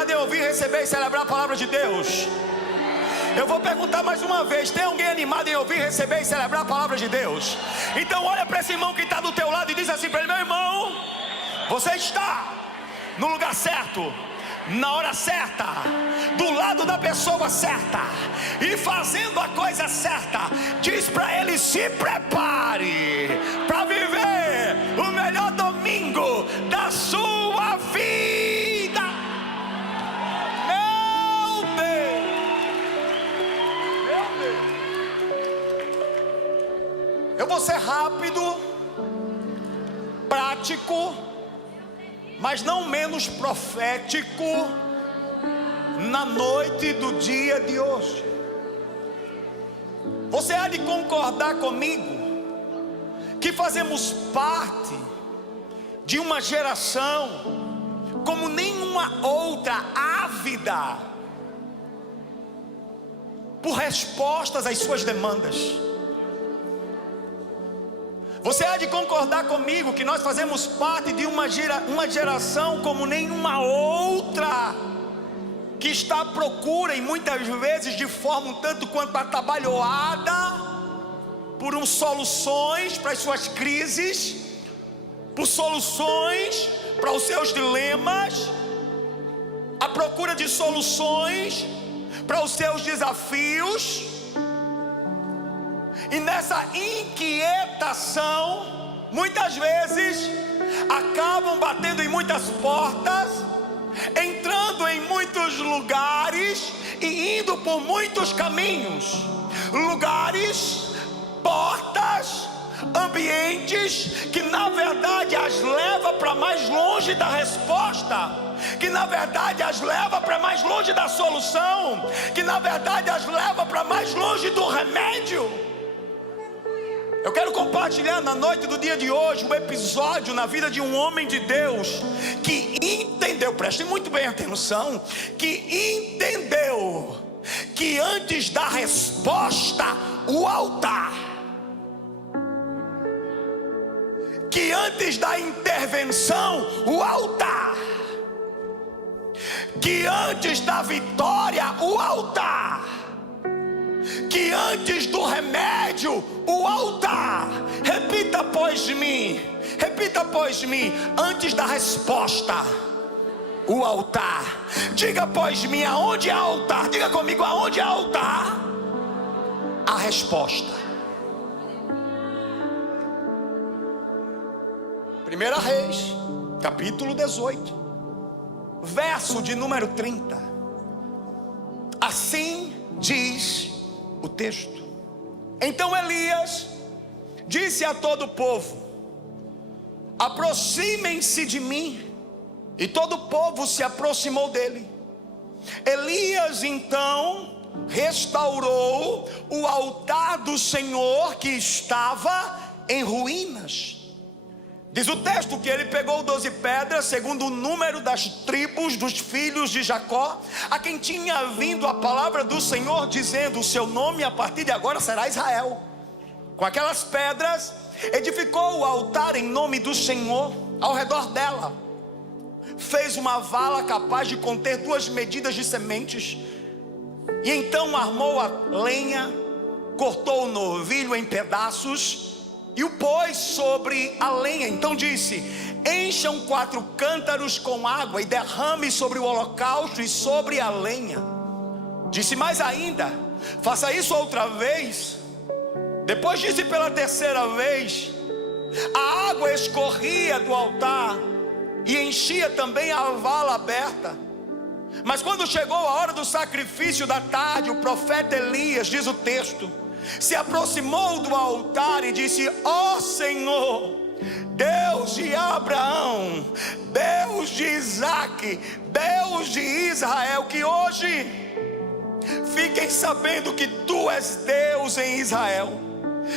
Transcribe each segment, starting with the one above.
animado em ouvir, receber e celebrar a palavra de Deus? Eu vou perguntar mais uma vez: tem alguém animado em ouvir, receber e celebrar a palavra de Deus? Então olha para esse irmão que está do teu lado e diz assim para ele: meu irmão, você está no lugar certo, na hora certa, do lado da pessoa certa e fazendo a coisa certa. Diz para ele: se prepare para viver o melhor domingo da sua vida. Meu Deus, eu vou ser rápido, prático, mas não menos profético na noite do dia de hoje. Você há de concordar comigo que fazemos parte de uma geração como nenhuma outra, ávida por respostas às suas demandas. Você há de concordar comigo que nós fazemos parte de uma geração como nenhuma outra, que está à procura, e muitas vezes de forma um tanto quanto atabalhoada, por soluções para as suas crises, por soluções para os seus dilemas, à procura de soluções para os seus desafios. E nessa inquietação, muitas vezes acabam batendo em muitas portas, entrando em muitos lugares e indo por muitos caminhos, lugares, portas, ambientes que na verdade as leva para mais longe da resposta, que na verdade as leva para mais longe da solução, que na verdade as leva para mais longe do remédio. Eu quero compartilhar na noite do dia de hoje um episódio na vida de um homem de Deus que entendeu, prestem muito bem atenção, que entendeu que antes da resposta, o altar, que antes da intervenção, o altar, que antes da vitória, o altar, que antes do remédio, o altar. Repita após mim, repita após mim: antes da resposta, o altar. Diga após mim: aonde há altar? Diga comigo: aonde há altar, a resposta. 1 Reis, capítulo 18, verso de número 30. Assim diz o texto: então Elias disse a todo o povo: aproximem-se de mim. E todo o povo se aproximou dele. Elias então restaurou o altar do Senhor que estava em ruínas. Diz o texto que ele pegou 12 pedras, segundo o número das tribos dos filhos de Jacó, a quem tinha vindo a palavra do Senhor, dizendo: o seu nome a partir de agora será Israel. Com aquelas pedras edificou o altar em nome do Senhor. Ao redor dela fez uma vala capaz de conter 2 medidas de sementes. E então armou a lenha, cortou o novilho em pedaços e o pôs sobre a lenha. Então disse: encham 4 cântaros com água e derrame sobre o holocausto e sobre a lenha. Disse mais ainda: faça isso outra vez. Depois disse pela 3ª vez. A água escorria do altar e enchia também a vala aberta. Mas quando chegou a hora do sacrifício da tarde, o profeta Elias, diz o texto, se aproximou do altar e disse: ó Senhor, Deus de Abraão, Deus de Isaque, Deus de Israel, que hoje fiquem sabendo que tu és Deus em Israel,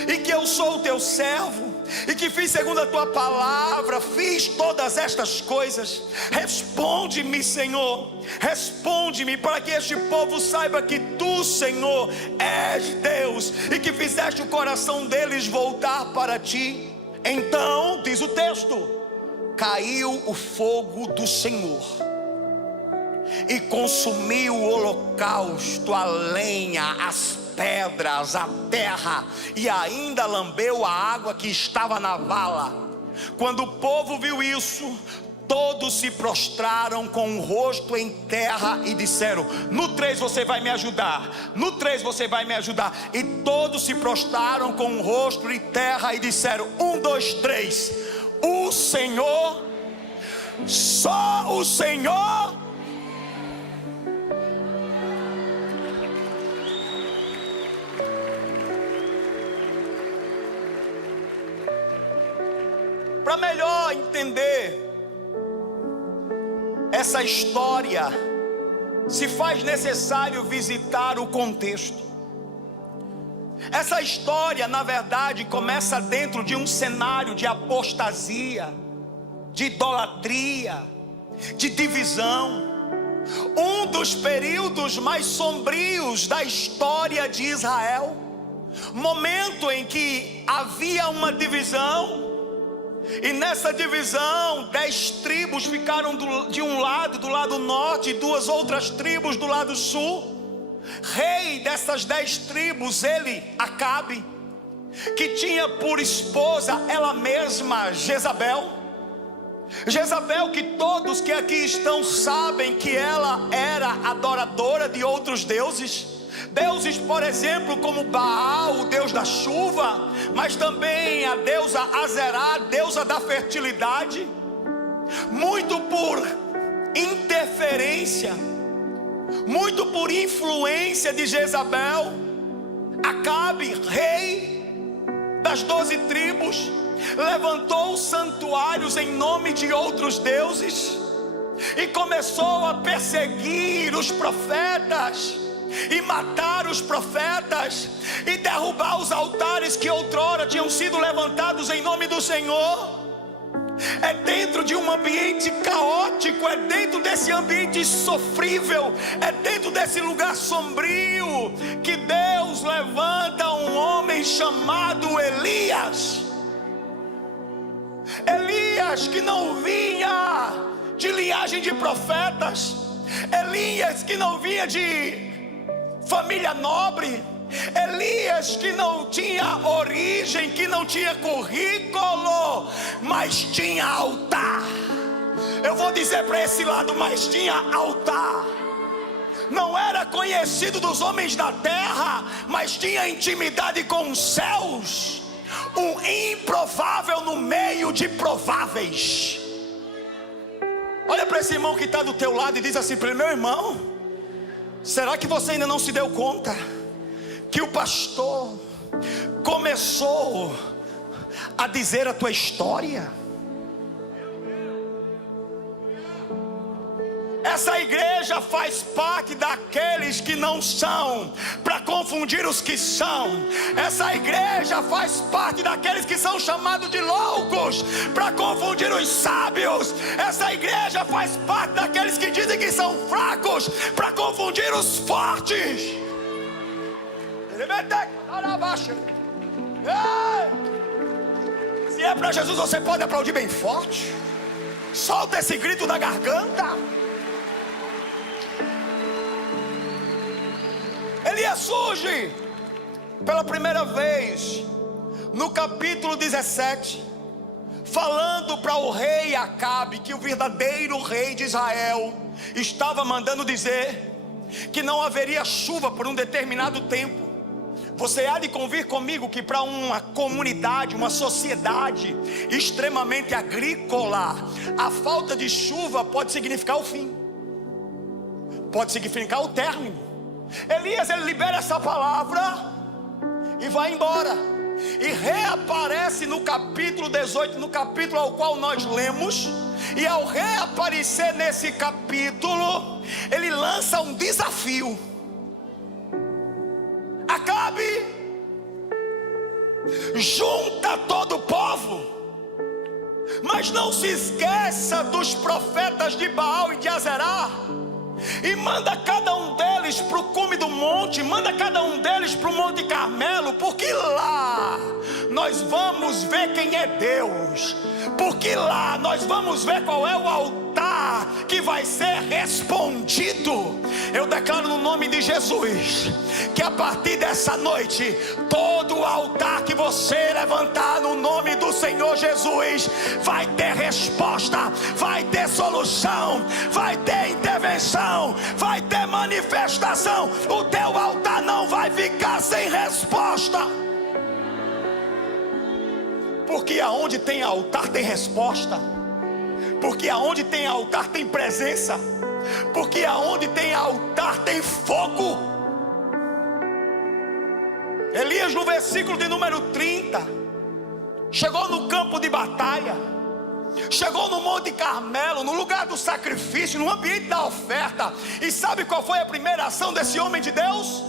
e que eu sou o teu servo, e que fiz segundo a tua palavra, fiz todas estas coisas. Responde-me, Senhor, responde-me, para que este povo saiba que tu, Senhor, és Deus, e que fizeste o coração deles voltar para ti. Então, diz o texto, caiu o fogo do Senhor e consumiu o holocausto, a lenha, as pedras, a terra, e ainda lambeu a água que estava na vala. Quando o povo viu isso, todos se prostraram com o rosto em terra e disseram: no 3 você vai me ajudar, no 3 você vai me ajudar. E todos se prostraram com o rosto em terra e disseram: 1, 2, 3, o Senhor, só o Senhor. Para melhor entender essa história, se faz necessário visitar o contexto. Essa história, na verdade, começa dentro de um cenário de apostasia, de idolatria, de divisão. Um dos períodos mais sombrios da história de Israel. Momento em que havia uma divisão. E nessa divisão, 10 tribos ficaram de um lado, do lado norte, e 2 outras tribos do lado sul. Rei dessas 10 tribos, ele, Acabe, que tinha por esposa ela mesma, Jezabel. Jezabel, que todos que aqui estão sabem que ela era adoradora de outros deuses. Deuses, por exemplo, como Baal, o deus da chuva, mas também a deusa Azerá, deusa da fertilidade. Muito por interferência, muito por influência de Jezabel, Acabe, rei das 12 tribos, levantou santuários em nome de outros deuses e começou a perseguir os profetas, e matar os profetas, e derrubar os altares que outrora tinham sido levantados em nome do Senhor. É dentro de um ambiente caótico, é dentro desse ambiente sofrível, é dentro desse lugar sombrio que Deus levanta um homem chamado Elias. Elias, que não vinha de linhagem de profetas, Elias que não vinha de família nobre, Elias que não tinha origem, que não tinha currículo, mas tinha altar. Eu vou dizer para esse lado, mas tinha altar. Não era conhecido dos homens da terra, mas tinha intimidade com os céus. Um improvável no meio de prováveis. Olha para esse irmão que está do teu lado e diz assim para ele: meu irmão, será que você ainda não se deu conta que o pastor começou a dizer a tua história? Essa igreja faz parte daqueles que não são, para confundir os que são. Essa igreja faz parte daqueles que são chamados de loucos, para confundir os sábios. Essa igreja faz parte daqueles que dizem que são fracos, para confundir os fortes. Se é para Jesus, você pode aplaudir bem forte. Solta esse grito da garganta. Elias surge pela primeira vez no capítulo 17, falando para o rei Acabe que o verdadeiro rei de Israel estava mandando dizer que não haveria chuva por um determinado tempo. Você há de convir comigo que para uma comunidade, uma sociedade extremamente agrícola, a falta de chuva pode significar o fim, pode significar o término. Elias, ele libera essa palavra e vai embora, e reaparece no capítulo 18, no capítulo ao qual nós lemos. E ao reaparecer nesse capítulo, ele lança um desafio. Acabe, junta todo o povo, mas não se esqueça dos profetas de Baal e de Azerá. e manda cada um deles para o cume do monte, manda cada um deles para o Monte Carmelo, porque lá nós vamos ver quem é Deus, porque lá nós vamos ver qual é o altar que vai ser respondido. Eu declaro no nome de Jesus, que a partir dessa noite, todo altar que você levantar no nome do Senhor Jesus, vai ter resposta, vai ter solução, vai ter intervenção, vai ter manifestação. O teu altar não vai ficar sem resposta, porque aonde tem altar tem resposta, porque aonde tem altar tem presença, porque aonde tem altar tem fogo. Elias, no versículo de número 30, chegou no campo de batalha, chegou no Monte Carmelo, no lugar do sacrifício, no ambiente da oferta. E sabe qual foi a primeira ação desse homem de Deus?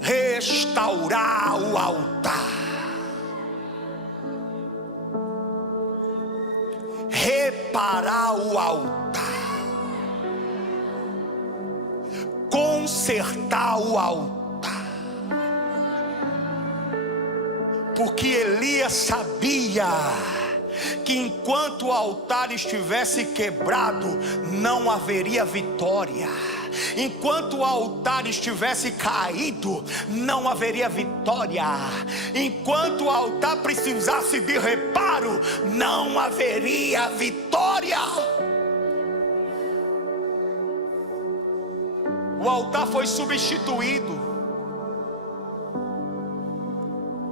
Restaurar o altar, reparar o altar, consertar o altar. Porque Elias sabia que enquanto o altar estivesse quebrado, não haveria vitória. Enquanto o altar estivesse caído, não haveria vitória. Enquanto o altar precisasse de reparo, não haveria vitória. O altar foi substituído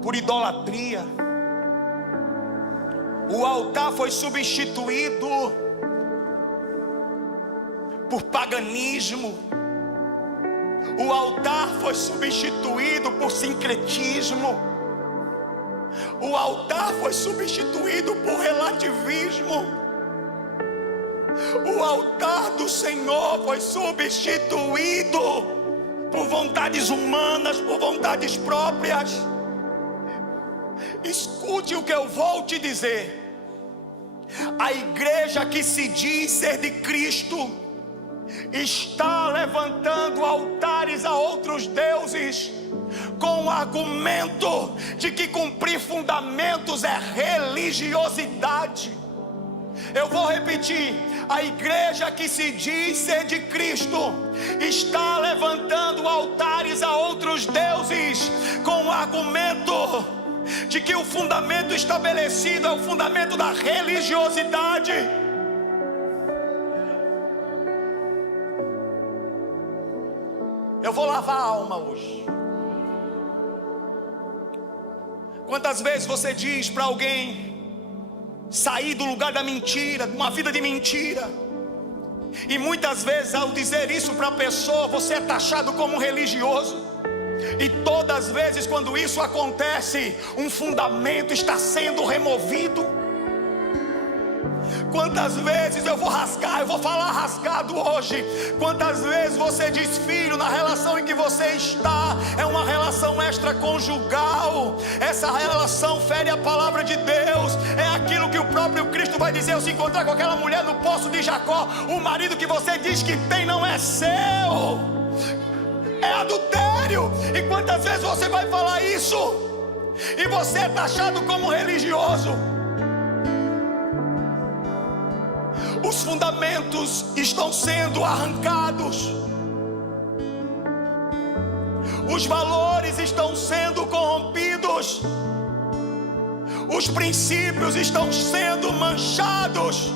por idolatria. O altar foi substituído por paganismo. O altar foi substituído por sincretismo. O altar foi substituído por relativismo. O altar do Senhor foi substituído por vontades humanas, por vontades próprias. Escute o que eu vou te dizer. A igreja que se diz ser de Cristo está levantando altares a outros deuses, com o argumento de que cumprir fundamentos é religiosidade. Eu vou repetir: a igreja que se diz ser de Cristo está levantando altares a outros deuses, com o argumento de que o fundamento estabelecido é o fundamento da religiosidade. Eu vou lavar a alma hoje. Quantas vezes você diz para alguém sair do lugar da mentira, de uma vida de mentira, e muitas vezes ao dizer isso para a pessoa, você é taxado como religioso. E todas as vezes quando isso acontece, um fundamento está sendo removido. Quantas vezes eu vou falar rasgado hoje. Quantas vezes você diz: filho, na relação em que você está é uma relação extraconjugal, essa relação fere a palavra de Deus. É aquilo que o próprio Cristo vai dizer ao se encontrar com aquela mulher no poço de Jacó: o marido que você diz que tem não é seu, é adultério. E quantas vezes você vai falar isso e você é taxado como religioso? Os fundamentos estão sendo arrancados, os valores estão sendo corrompidos, os princípios estão sendo manchados.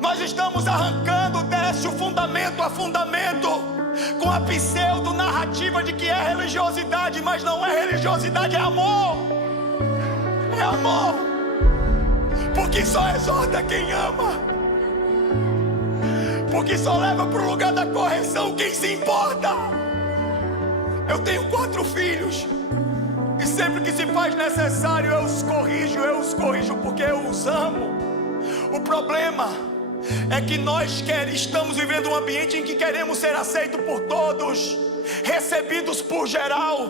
Nós estamos arrancando desde o fundamento a fundamento, com a pseudo narrativa de que é religiosidade, mas não é religiosidade, é amor. É amor, porque só exorta quem ama, porque só leva para o lugar da correção quem se importa. Eu tenho 4 filhos, e sempre que se faz necessário eu os corrijo porque eu os amo. O problema é que nós estamos vivendo um ambiente em que queremos ser aceitos por todos, recebidos por geral.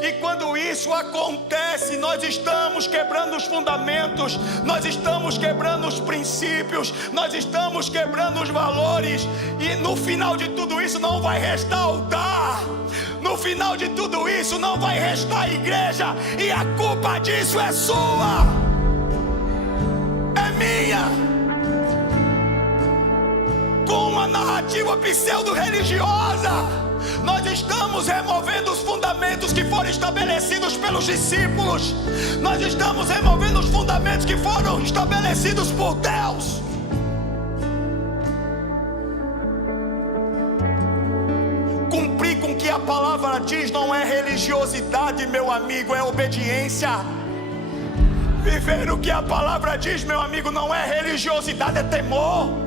E quando isso acontece, nós estamos quebrando os fundamentos, nós estamos quebrando os princípios, nós estamos quebrando os valores. E no final de tudo isso não vai restar altar, no final de tudo isso não vai restar igreja. E a culpa disso é sua, é minha. Com uma narrativa pseudo-religiosa, nós estamos removendo os fundamentos que foram estabelecidos pelos discípulos. Nós estamos removendo os fundamentos que foram estabelecidos por Deus. Cumprir com o que a palavra diz não é religiosidade, meu amigo, é obediência. Viver o que a palavra diz, meu amigo, não é religiosidade, é temor.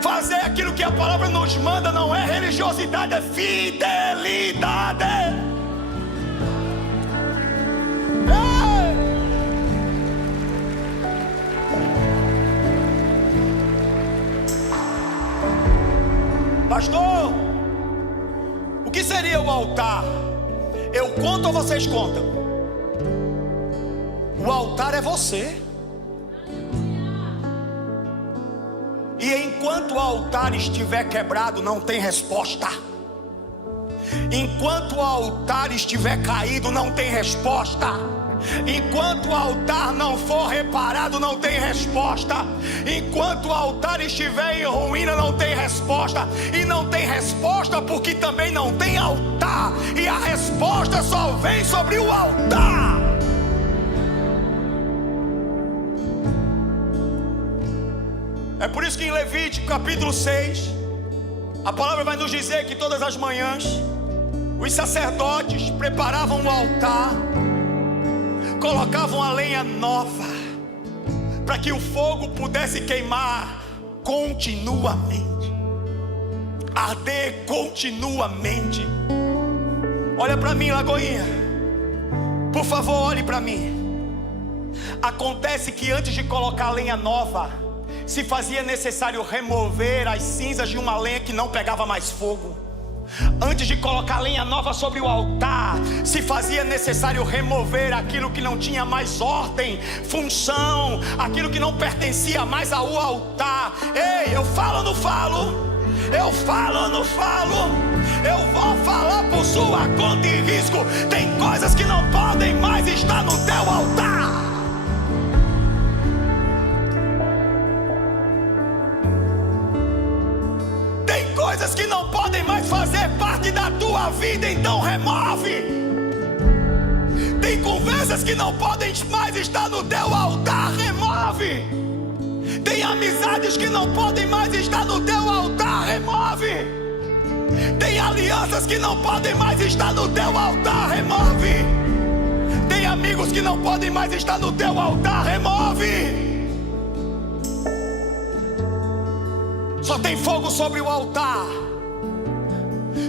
Fazer aquilo que a palavra nos manda não é religiosidade, é fidelidade. Ei! Pastor, o que seria o altar? Eu conto ou vocês contam? O altar é você. E enquanto o altar estiver quebrado, não tem resposta. Enquanto o altar estiver caído, não tem resposta. Enquanto o altar não for reparado, não tem resposta. Enquanto o altar estiver em ruína, não tem resposta. E não tem resposta porque também não tem altar. E a resposta só vem sobre o altar. É por isso que em Levítico capítulo 6, a palavra vai nos dizer que todas as manhãs os sacerdotes preparavam o altar, colocavam a lenha nova, para que o fogo pudesse queimar continuamente, arder continuamente. Olha para mim, Lagoinha, por favor, olhe para mim. Acontece que antes de colocar a lenha nova, se fazia necessário remover as cinzas de uma lenha que não pegava mais fogo. Antes de colocar lenha nova sobre o altar, se fazia necessário remover aquilo que não tinha mais ordem, função, aquilo que não pertencia mais ao altar. Ei, eu falo ou não falo? Eu falo ou não falo? Eu vou falar por sua conta e risco. Tem coisas que não podem mais estar no teu altar. Coisas que não podem mais fazer parte da tua vida, então remove. Tem conversas que não podem mais estar no teu altar, remove. Tem amizades que não podem mais estar no teu altar, remove. Tem alianças que não podem mais estar no teu altar, remove. Tem amigos que não podem mais estar no teu altar, remove. Só tem fogo sobre o altar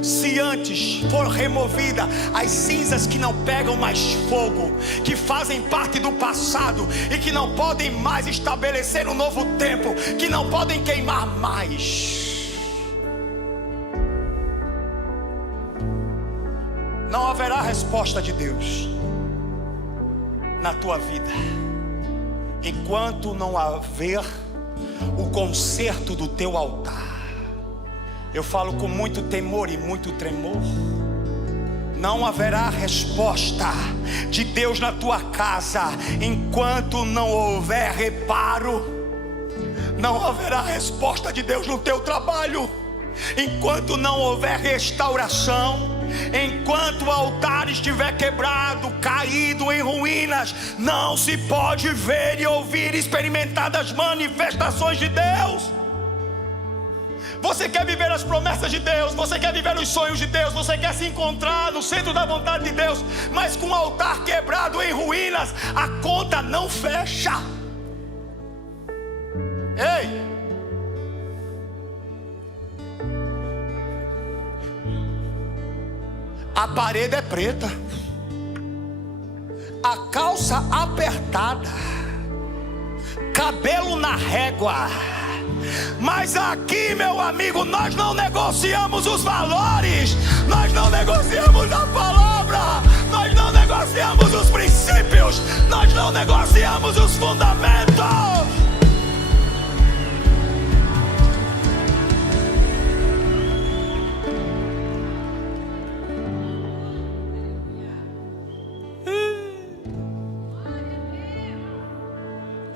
se antes for removida as cinzas que não pegam mais fogo, que fazem parte do passado e que não podem mais estabelecer um novo tempo, que não podem queimar mais. Não haverá resposta de Deus na tua vida enquanto não haver o conserto do teu altar. Eu falo com muito temor e muito tremor. Não haverá resposta de Deus na tua casa enquanto não houver reparo. Não haverá resposta de Deus no teu trabalho enquanto não houver restauração. Enquanto o altar estiver quebrado, caído em ruínas, não se pode ver e ouvir e experimentar das manifestações de Deus. Você quer viver as promessas de Deus, você quer viver os sonhos de Deus, você quer se encontrar no centro da vontade de Deus, mas com o altar quebrado em ruínas, a conta não fecha. Ei! A parede é preta, a calça apertada, cabelo na régua, Mas aqui, meu amigo, nós não negociamos os valores, nós não negociamos a palavra, nós não negociamos os princípios, nós não negociamos os fundamentos.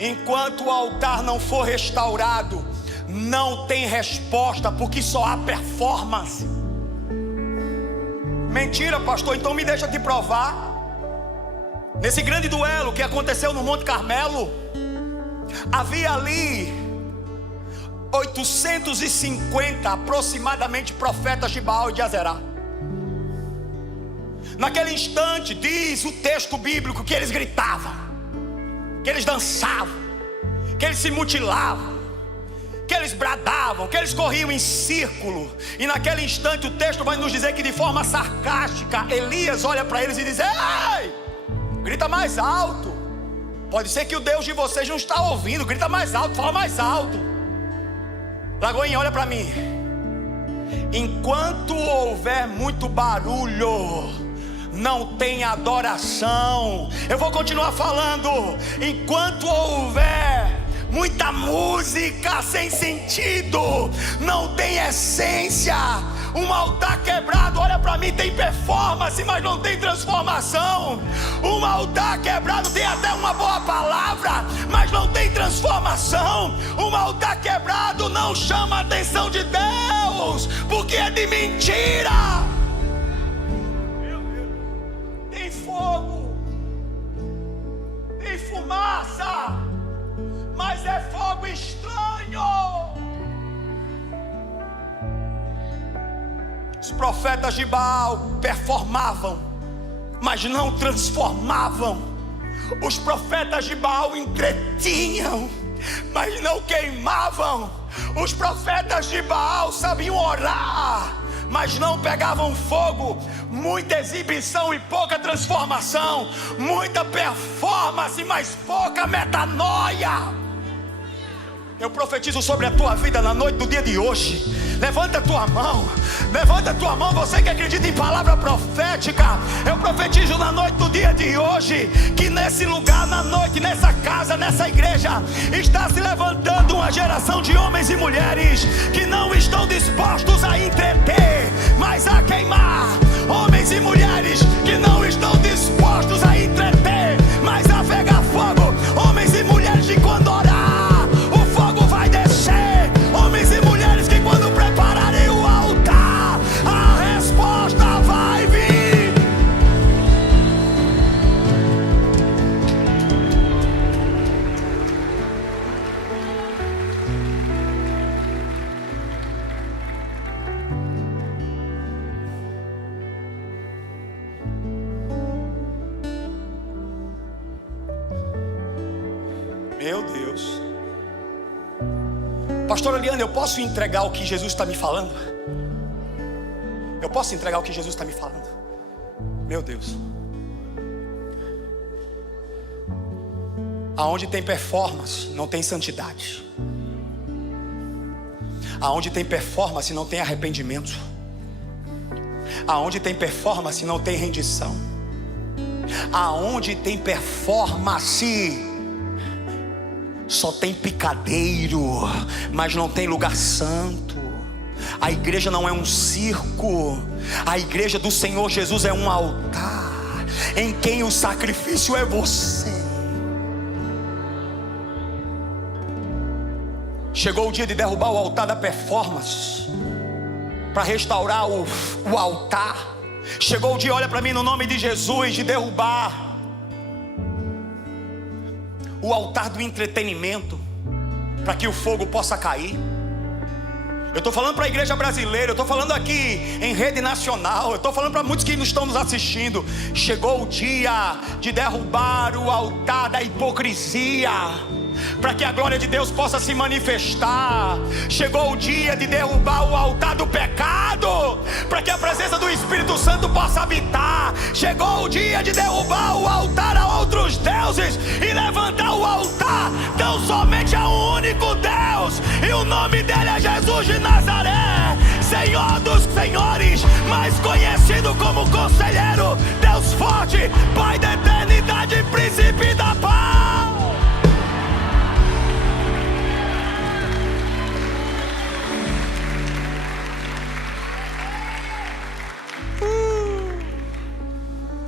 Enquanto o altar não for restaurado, não tem resposta, porque só há performance. Mentira, pastor, então me deixa te provar. Nesse grande duelo que aconteceu no Monte Carmelo, havia ali 850 aproximadamente profetas de Baal e de Azerá. Naquele instante, diz o texto bíblico, que eles gritavam, que eles dançavam, que eles se mutilavam, que eles bradavam, que eles corriam em círculo. E naquele instante o texto vai nos dizer que de forma sarcástica Elias olha para eles e diz: ei, grita mais alto. Pode ser que o Deus de vocês não está ouvindo. Grita mais alto, fala mais alto. Lagoinha, olha para mim. Enquanto houver muito barulho, não tem adoração. Eu vou continuar falando. Enquanto houver muita música sem sentido, não tem essência. Um altar quebrado, olha para mim, tem performance, mas não tem transformação. Um altar quebrado tem até uma boa palavra, mas não tem transformação. Um altar quebrado não chama a atenção de Deus, porque é de mentira. Tem fogo, tem fumaça, mas é fogo estranho. Os profetas de Baal performavam, mas não transformavam. Os profetas de Baal entretinham, mas não queimavam. Os profetas de Baal sabiam orar, mas não pegavam fogo. Muita exibição e pouca transformação. Muita performance, mas pouca metanoia. Eu profetizo sobre a tua vida na noite do dia de hoje. Levanta a tua mão, levanta a tua mão, você que acredita em palavra profética. Eu profetizo na noite do dia de hoje, que nesse lugar, na noite, nessa casa, nessa igreja, está se levantando uma geração de homens e mulheres que não estão dispostos a entreter, mas a queimar. Homens e mulheres que não estão dispostos a entreter, mas a pegar fogo. Homens e mulheres que quando orar, o fogo vai descer. Homens e mulheres que quando prepararem o altar, a resposta vai vir. Meu Deus. Pastor Eliane, eu posso entregar o que Jesus está me falando? Eu posso entregar o que Jesus está me falando? Meu Deus. Aonde tem performance, não tem santidade. Aonde tem performance, não tem arrependimento. Aonde tem performance, não tem rendição. Aonde tem performance, só tem picadeiro, mas não tem lugar santo. A igreja não é um circo. A igreja do Senhor Jesus é um altar, em quem o sacrifício é você. Chegou o dia de derrubar o altar da performance, para restaurar o altar. Chegou o dia, olha para mim, no nome de Jesus, de derrubar o altar do entretenimento, para que o fogo possa cair. Eu estou falando para a igreja brasileira, eu estou falando aqui em rede nacional, eu estou falando para muitos que estão nos assistindo. Chegou o dia de derrubar o altar da hipocrisia. para que a glória de Deus possa se manifestar. Chegou o dia de derrubar o altar do pecado, para que a presença do Espírito Santo possa habitar. Chegou o dia de derrubar o altar a outros deuses e levantar o altar tão somente a um único Deus, e o nome dele é Jesus de Nazaré, Senhor dos senhores, mais conhecido como Conselheiro, Deus forte, Pai da eternidade, Príncipe da paz.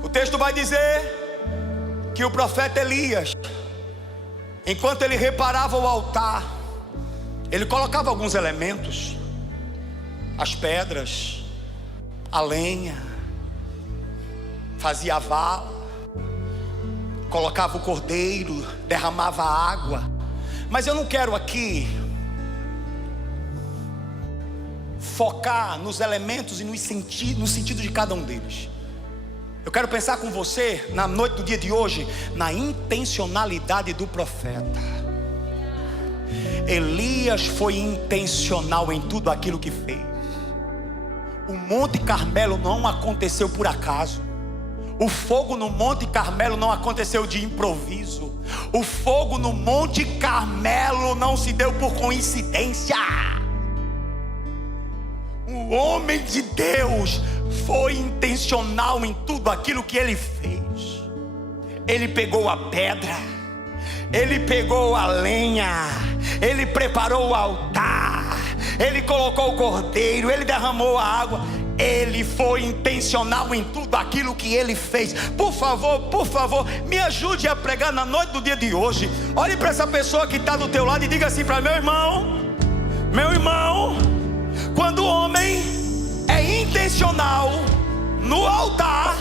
O texto vai dizer que o profeta Elias, enquanto ele reparava o altar, ele colocava alguns elementos, as pedras, a lenha, fazia a vala, colocava o cordeiro, derramava água. Mas eu não quero aqui focar nos elementos e no sentido de cada um deles. Eu quero pensar com você, na noite do dia de hoje, na intencionalidade do profeta. Elias foi intencional em tudo aquilo que fez. O Monte Carmelo não aconteceu por acaso. O fogo no Monte Carmelo não aconteceu de improviso. O fogo no Monte Carmelo não se deu por coincidência. O homem de Deus foi intencional em tudo aquilo que ele fez. Ele pegou a pedra, ele pegou a lenha, ele preparou o altar, ele colocou o cordeiro, ele derramou a água. Ele foi intencional em tudo aquilo que ele fez. Por favor, me ajude a pregar na noite do dia de hoje. Olhe para essa pessoa que está do teu lado e diga assim para meu irmão, quando o homem é intencional no altar,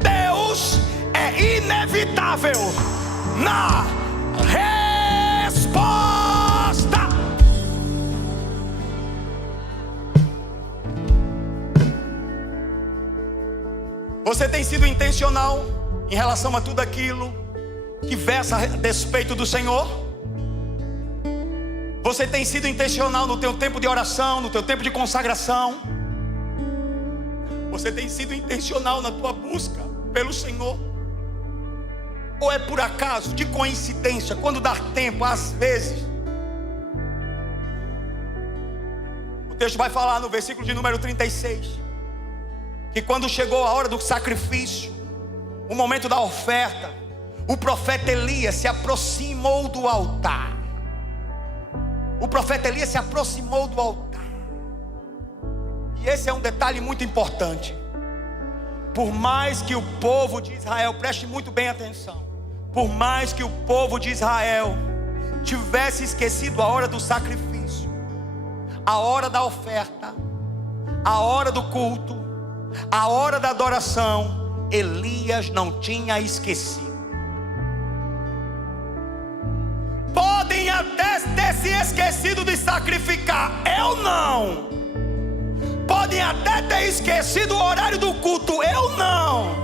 Deus é inevitável na resposta. Você tem sido intencional em relação a tudo aquilo que versa a despeito do Senhor? Você tem sido intencional no teu tempo de oração, no teu tempo de consagração? Você tem sido intencional na tua busca pelo Senhor? Ou é por acaso, de coincidência, quando dá tempo, às vezes? O texto vai falar no versículo de número 36, que quando chegou a hora do sacrifício, o momento da oferta, o profeta Elias se aproximou do altar. O profeta Elias se aproximou do altar. E esse é um detalhe muito importante. Por mais que o povo de Israel, preste muito bem atenção, por mais que o povo de Israel tivesse esquecido a hora do sacrifício, a hora da oferta, a hora do culto, a hora da adoração, Elias não tinha esquecido. Podem até ter se esquecido de sacrificar, eu não. Podem até ter esquecido o horário do culto, eu não.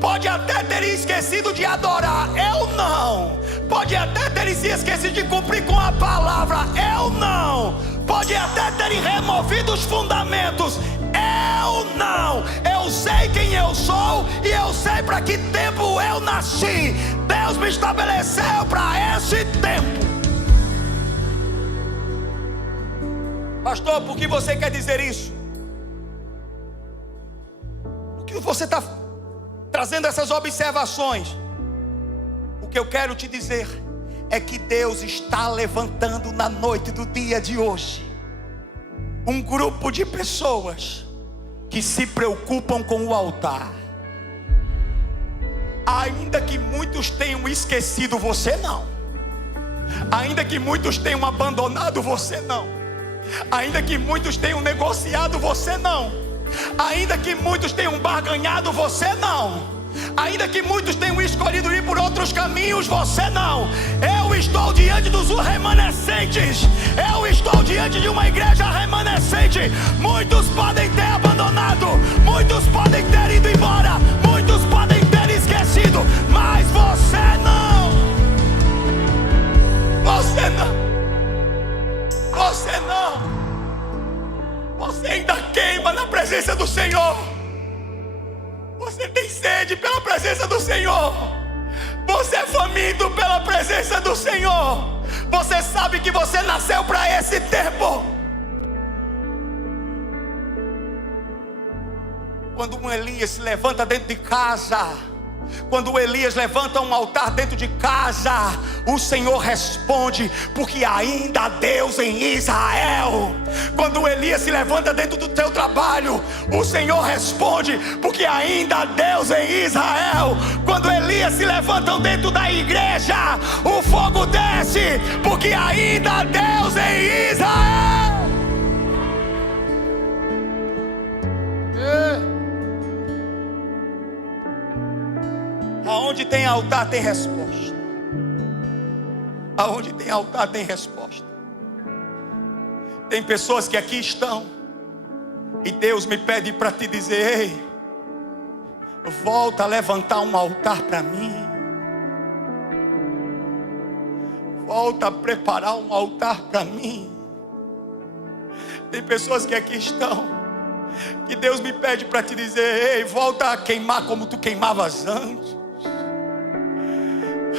Pode até ter esquecido de adorar, eu não. Pode até ter se esquecido de cumprir com a palavra, eu não. Pode até terem removido os fundamentos, eu não. Eu sei quem eu sou e eu sei para que tempo eu nasci. Deus me estabeleceu para esse tempo. Pastor, por que você quer dizer isso? Por que você está trazendo essas observações? O que eu quero te dizer é que Deus está levantando na noite do dia de hoje um grupo de pessoas que se preocupam com o altar. Ainda que muitos tenham esquecido, você não. Ainda que muitos tenham abandonado, você não. Ainda que muitos tenham negociado, você não. Ainda que muitos tenham barganhado, você não. Ainda que muitos tenham escolhido ir por outros caminhos, você não. Eu estou diante dos remanescentes. Eu estou diante de uma igreja remanescente. Muitos podem ter abandonado, muitos podem ter ido embora, muitos podem ter esquecido, mas você não. presença do Senhor. Você tem sede pela presença do Senhor. Você é faminto pela presença do Senhor. Você sabe que você nasceu para esse tempo. Quando um Elias se levanta dentro de casa, quando o Elias levanta um altar dentro de casa, o Senhor responde, porque ainda há Deus em Israel. Quando o Elias se levanta dentro do teu trabalho, o Senhor responde, porque ainda há Deus em Israel. Quando Elias se levantam dentro da igreja, o fogo desce, porque ainda há Deus em Israel. Aonde tem altar tem resposta. Aonde tem altar tem resposta. Tem pessoas que aqui estão e Deus me pede para te dizer: ei, volta a levantar um altar para mim. Volta a preparar um altar para mim. Tem pessoas que aqui estão que Deus me pede para te dizer: ei, volta a queimar como tu queimavas antes.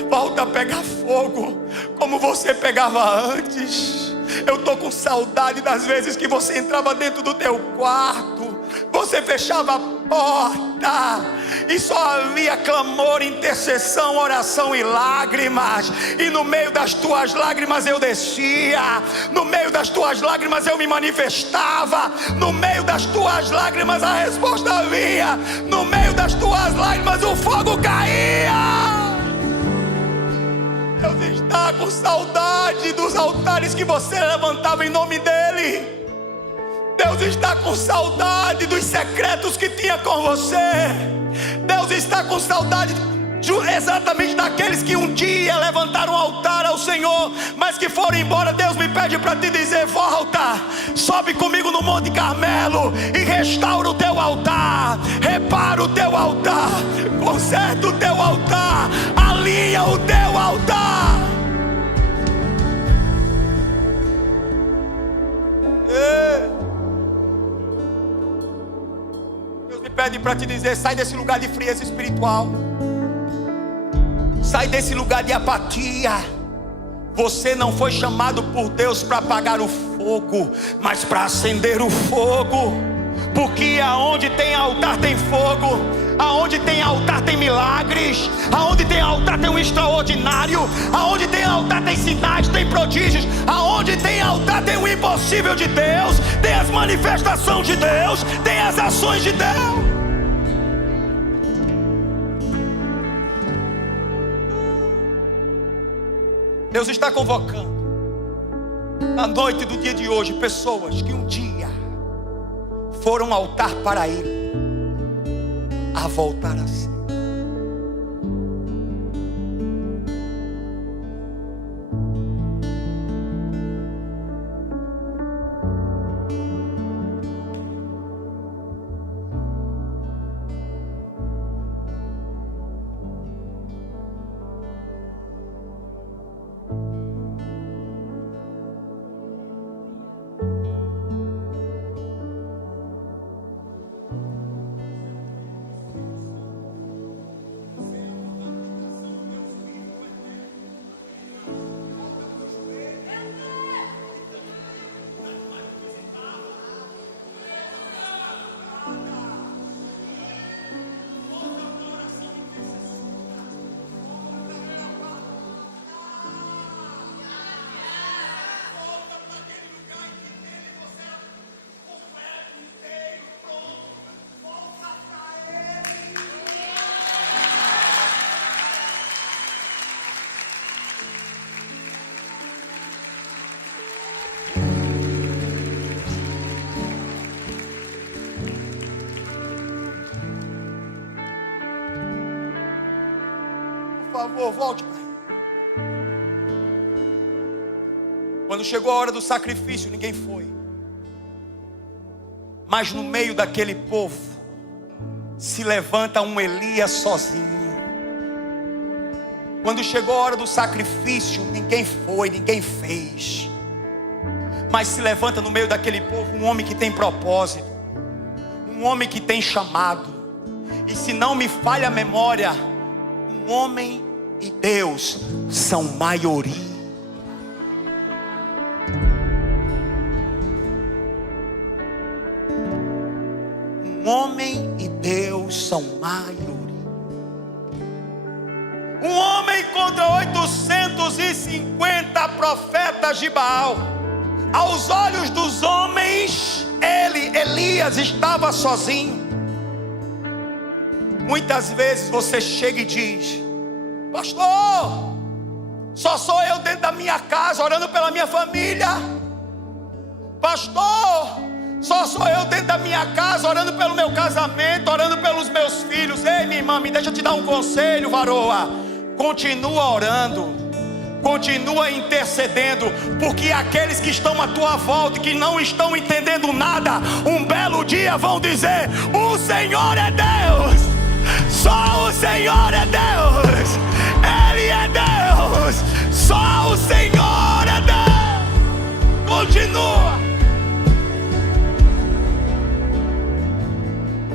Volta a pegar fogo como você pegava antes. Eu estou com saudade das vezes que você entrava dentro do teu quarto, você fechava a porta e só havia clamor, intercessão, oração e lágrimas. E no meio das tuas lágrimas eu descia, no meio das tuas lágrimas eu me manifestava, no meio das tuas lágrimas a resposta vinha, no meio das tuas lágrimas o fogo caía. Deus está com saudade dos altares que você levantava em nome dEle. Deus está com saudade dos secretos que tinha com você. Deus está com saudade exatamente daqueles que um dia levantaram um altar ao Senhor, mas que foram embora. Deus me pede para te dizer: volta, sobe comigo no Monte Carmelo e restaura o teu altar, repara o teu altar, conserta o teu altar, alinha o teu altar. Deus me pede para te dizer: sai desse lugar de frieza espiritual, sai desse lugar de apatia. Você não foi chamado por Deus para apagar o fogo, mas para acender o fogo. Porque aonde tem altar tem fogo, aonde tem altar tem milagres, aonde tem altar tem um extraordinário, aonde tem altar tem sinais, tem prodígios, aonde tem altar tem o impossível de Deus, tem as manifestações de Deus, tem as ações de Deus. Deus está convocando na noite do dia de hoje pessoas que um dia foram um altar para Ele a voltar a si. Por favor, volte para Ele. Quando chegou a hora do sacrifício, ninguém foi. Mas no meio daquele povo se levanta um Elias sozinho. Quando chegou a hora do sacrifício, ninguém foi, ninguém fez. Mas se levanta no meio daquele povo um homem que tem propósito, um homem que tem chamado, e se não me falha a memória, um homem e Deus são maioria. Um homem e Deus são maioria. Um homem contra 850 profetas de Baal. Aos olhos dos homens, Elias, estava sozinho. Muitas vezes você chega e diz: pastor, só sou eu dentro da minha casa orando pela minha família. Pastor, só sou eu dentro da minha casa orando pelo meu casamento, orando pelos meus filhos. Ei, minha irmã, deixa eu te dar um conselho, varoa. Continua orando, continua intercedendo, porque aqueles que estão à tua volta e que não estão entendendo nada, um belo dia vão dizer: o Senhor é Deus, só o Senhor é Deus, Ele é Deus, só o Senhor é Deus. Continua.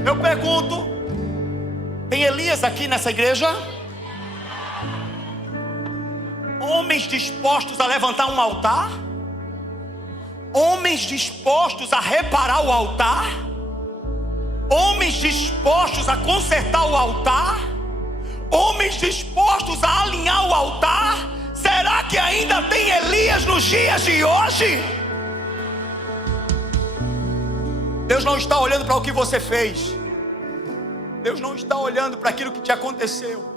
Eu pergunto: tem Elias aqui nessa igreja? Homens dispostos a levantar um altar? Homens dispostos a reparar o altar? Homens dispostos a consertar o altar? Homens dispostos a alinhar o altar? Será que ainda tem Elias nos dias de hoje? Deus não está olhando para o que você fez. Deus não está olhando para aquilo que te aconteceu.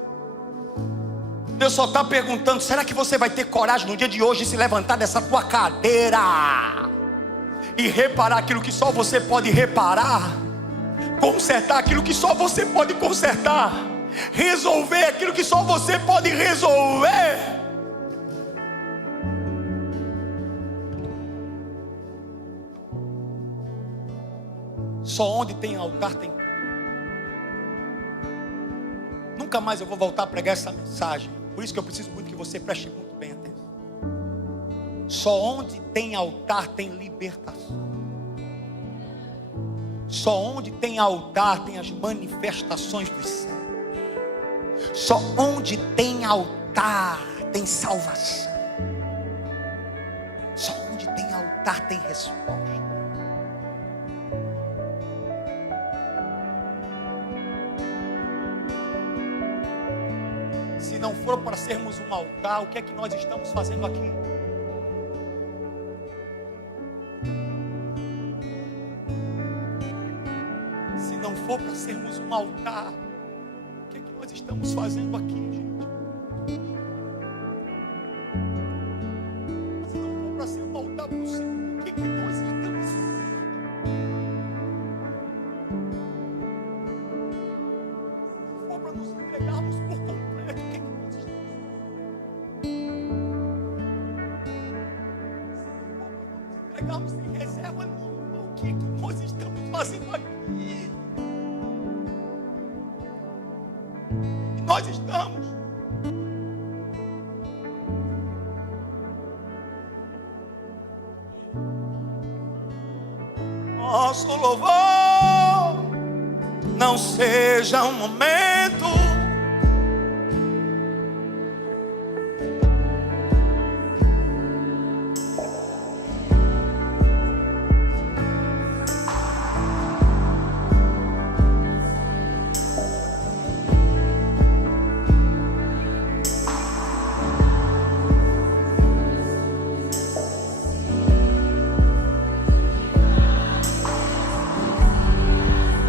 Deus só está perguntando: será que você vai ter coragem no dia de hoje de se levantar dessa tua cadeira e reparar aquilo que só você pode reparar, consertar aquilo que só você pode consertar, resolver aquilo que só você pode resolver? Só onde tem altar tem. Nunca mais eu vou voltar a pregar essa mensagem. Por isso que eu preciso muito que você preste muito bem atenção. Só onde tem altar tem libertação. Só onde tem altar tem as manifestações dos céus. Só onde tem altar tem salvação. Só onde tem altar tem resposta. Se não for para sermos um altar, o que é que nós estamos fazendo aqui? Se não for para sermos um altar, o que é que nós estamos fazendo aqui, gente? Se não for para ser um altar para o Senhor, o que é que nós estamos fazendo aqui? Se não for para nos entregarmos por completo, o que é que nós estamos fazendo? Entregarmos sem reserva nenhuma, o que é que nós estamos fazendo aqui? E nós estamos nosso louvor não seja um momento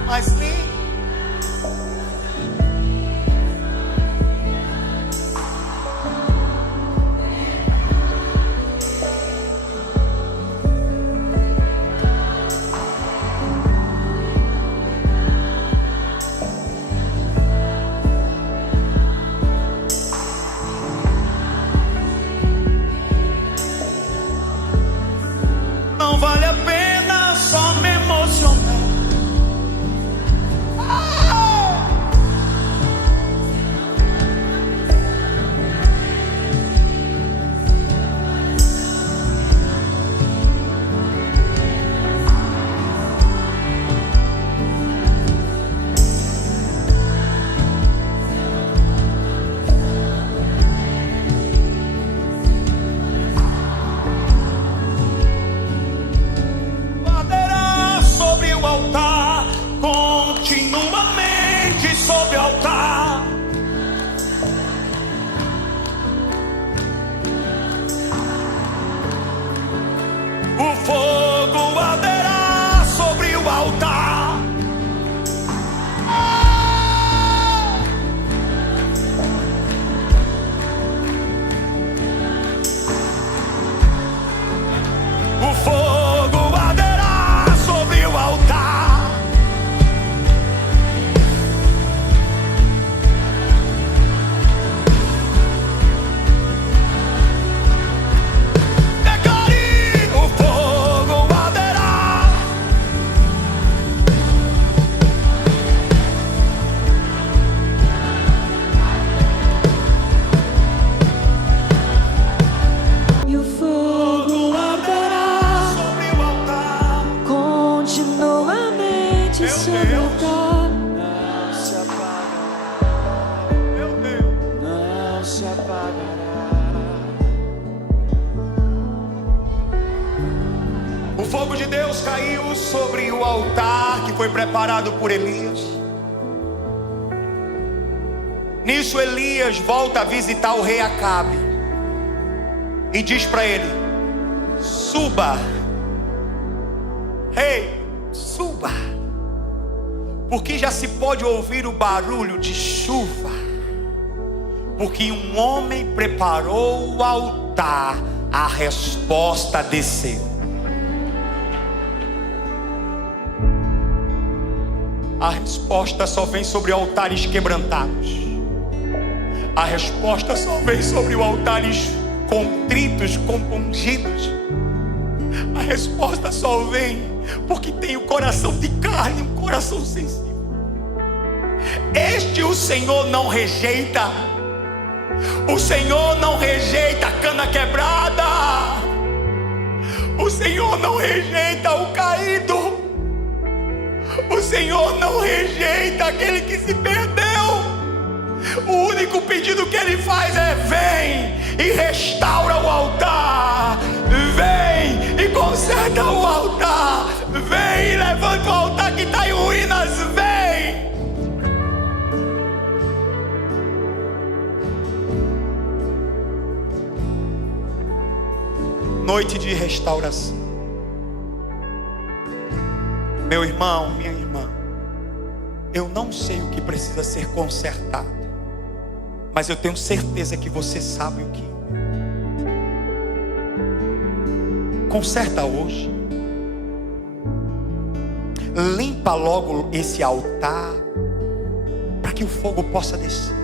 mais lindo. sobre o altar. O fogo arderá sobre o altar. O fogo arderá sobre o altar. Declare: o fogo arderá. E o fogo arderá Sobre o altar. continuamente sobre o altar. Não se apagará, Meu Deus. não se apagará. O fogo de Deus caiu sobre o altar que foi preparado por Elias. Nisso Elias volta a visitar o rei Acabe e diz para ele: suba, rei, suba, porque já se pode ouvir o barulho de chuva, porque um homem preparou o altar, a resposta desceu. A resposta só vem sobre altares quebrantados. A resposta só vem sobre altares contritos, compungidos. A resposta só vem porque tem o coração de carne, um coração sensível. Este o Senhor não rejeita. O Senhor não rejeita a cana quebrada. O Senhor não rejeita o caído. O Senhor não rejeita aquele que se perdeu. O único pedido que Ele faz é: vem e restaura o altar. Vem e conserta o altar. Vem e levanta o altar que está em ruínas. Vem. Noite de restauração. Meu irmão, minha irmã, eu não sei o que precisa ser consertado, mas eu tenho certeza que você sabe o que. Conserta hoje. Limpa logo esse altar, para que o fogo possa descer,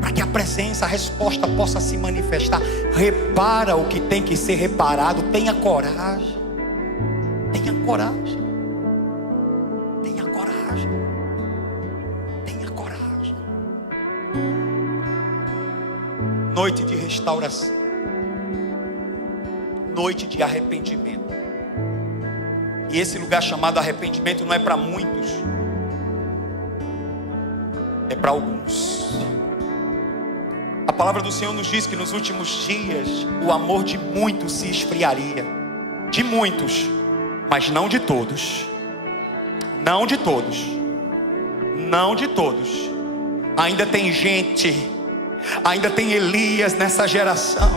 para que a presença, a resposta possa se manifestar. Repara o que tem que ser reparado. Tenha coragem. Tenha coragem. Tenha coragem. Tenha coragem. Noite de restauração. Noite de arrependimento. E esse lugar chamado arrependimento não é para muitos, é para alguns. A palavra do Senhor nos diz que nos últimos dias o amor de muitos se esfriaria. De muitos, mas não de todos. Não de todos. Não de todos. Ainda tem gente, ainda tem Elias nessa geração,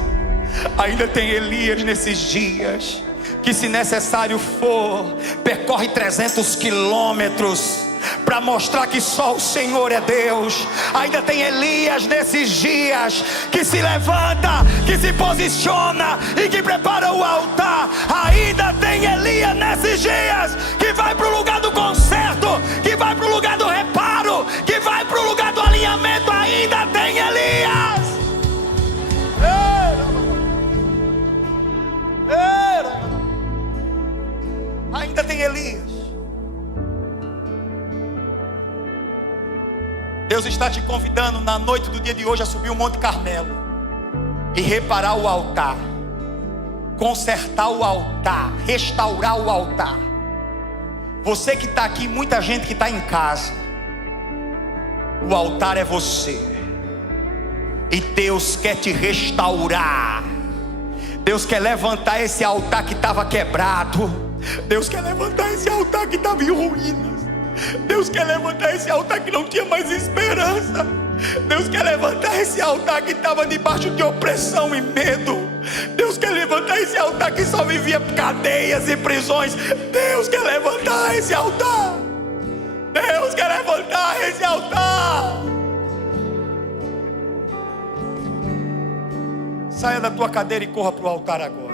ainda tem Elias nesses dias, que se necessário for, percorre 300 quilômetros para mostrar que só o Senhor é Deus. Ainda tem Elias nesses dias, que se levanta, que se posiciona e que prepara o altar. Ainda tem Elias nesses dias, que vai para o lugar do conserto, que vai para o lugar do reparo, que vai para o lugar do alinhamento. Ainda tem Elias. Ainda tem Elias. Deus está te convidando na noite do dia de hoje a subir o Monte Carmelo e reparar o altar, consertar o altar, restaurar o altar. Você que está aqui, muita gente que está em casa, o altar é você, e Deus quer te restaurar. Deus quer levantar esse altar que estava quebrado. Deus quer levantar esse altar que estava em ruínas. Deus quer levantar esse altar que não tinha mais esperança. Deus quer levantar esse altar que estava debaixo de opressão e medo. Deus quer levantar esse altar que só vivia cadeias e prisões. Deus quer levantar esse altar. Deus quer levantar esse altar. Saia da tua cadeira e corra para o altar agora.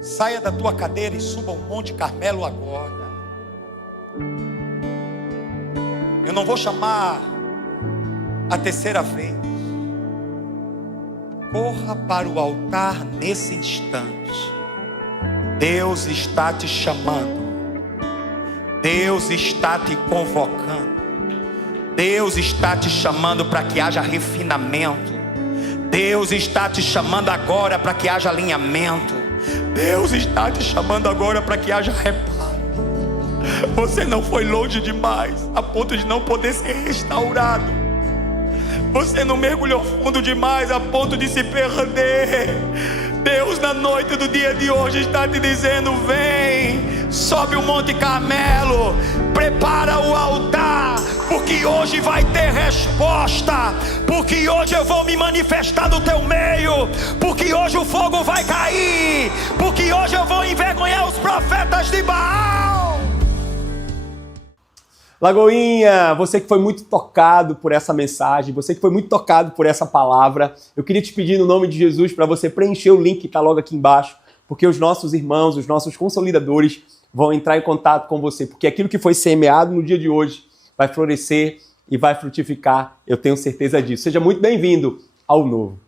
Saia da tua cadeira e suba o Monte Carmelo agora. Eu não vou chamar a terceira vez. Corra para o altar nesse instante. Deus está te chamando. Deus está te convocando. Deus está te chamando para que haja refinamento. Deus está te chamando agora para que haja alinhamento. Deus está te chamando agora para que haja reparo. Você não foi longe demais a ponto de não poder ser restaurado. Você não mergulhou fundo demais a ponto de se perder. Deus na noite do dia de hoje está te dizendo: vem, sobe o Monte Carmelo, prepara o altar, porque hoje vai ter resposta, porque hoje eu vou me manifestar no teu meio, porque hoje o fogo vai cair, porque hoje eu vou envergonhar os profetas de Baal. Lagoinha, você que foi muito tocado por essa mensagem, você que foi muito tocado por essa palavra, eu queria te pedir no nome de Jesus para você preencher o link que está logo aqui embaixo, porque os nossos irmãos, os nossos consolidadores vão entrar em contato com você, porque aquilo que foi semeado no dia de hoje vai florescer e vai frutificar, eu tenho certeza disso. Seja muito bem-vindo ao novo.